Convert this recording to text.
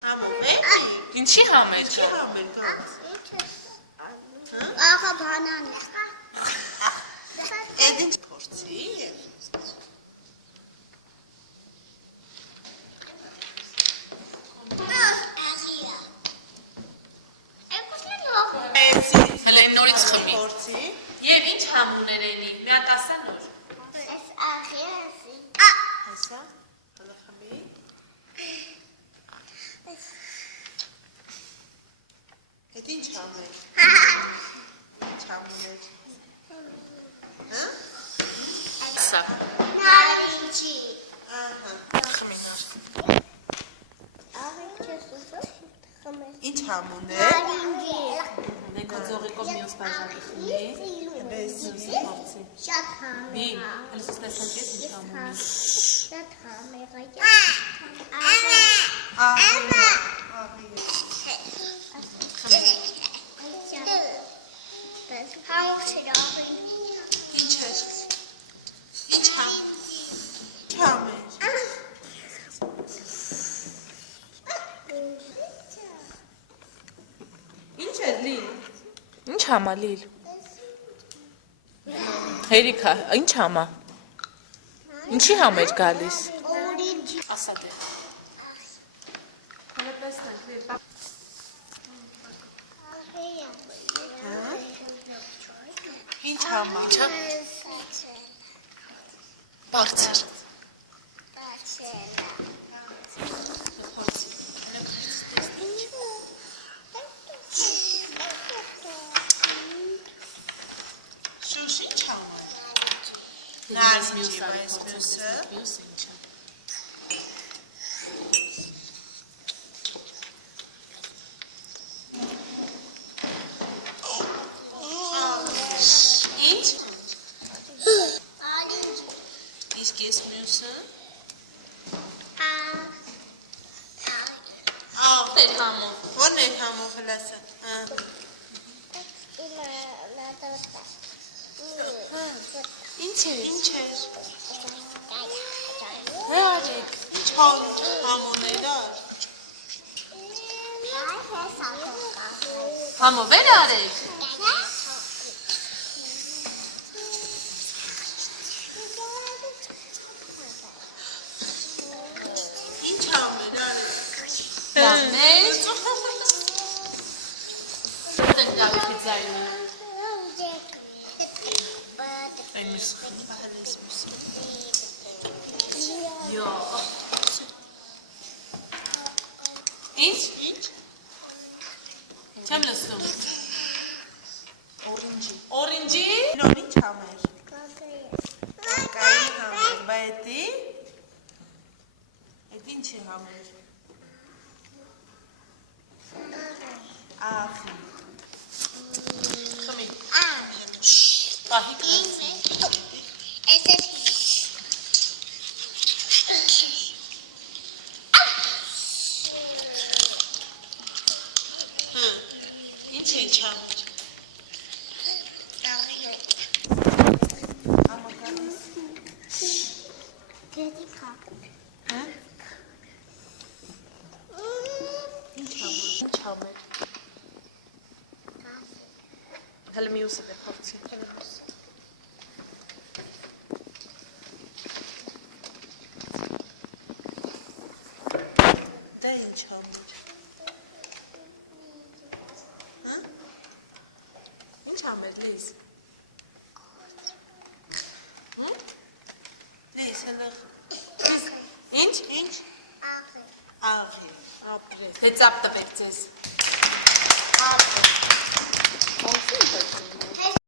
Ինչի համեր Չի համեր գաց։ Աղա բանան է։ Էդ ինչ փորձի։ Հələ նորից խմի։ Փորձի։ Եվ ինչ համ ուներ էնի, մի հատ ասա նոր։ Հեսա։ Հələ խմի։ Էդ ինչ համեր։ Ինչ համուներ։ Հա։ Սա։ Նարինջի։ Ահա։ Խմի նոր։ Ինչ համուներ։ Նարինջի։ Նեկո ձողիկով մյուս բաժակի խմի։ Բեսի։ Փորձի։ Շատ համ։ Բի, հələ սուս տեսնենք ես ինչ համ ունի։ Շատ համ է գայ։ Համով չրավին։ Ինչ էր։ Ինչ համ։ Ինչ համեր։ Ինչ է լիլ։ Ինչ համա լիլ։ Հերիքա, ինչ համա։ Ինչի համ էր գալիս։ Օրինջի։ Ասա դե։ Հələ տեսնենք լիլ։ Ինչ համա։ Բարձր։ Շուշ ինչ համեր։ Նայս Նայս մյուս արի այս փորձը, մյուսը։ մյուս ինչը։ Ինչ։ Իսկ ես մյուսը։ Տեր համով։ Ո՞րն է համով հլասը։ Ինչ է։ Ինչ էր։ Հա արեք։ Ինչ համոներ ար։ Համով էր արեք։ Ինչ համեր ար։ Դամներ։ Դեն գալի ձայնը։ Այն մյուս խմի։ Հəլես մյուսը։ Յո։ Ինչ։ Ինչ։ Չեմ լսում։ Օրինջի։ Օրինջի։ Նոր ինչ համեր։ Կայի համեր, բա էդի։ Էդ ինչ է համեր։ Ախի։ Խմի։ Պահի կրացի։ Ինչ է չամեր։ Ամականես։ Հա։ Ինչ համեր։ Հələ մյուսը դե փորձի։ Դա ինչ համեր։ Հա։ Ինչ համեր լիս։ Հմ։ Լիս հələ։ Ինչ։ Ինչ։ Աղի։ Ապրես։ Դե ծապ տվեք ձեզ։ Աղի։ Ոնց է դա։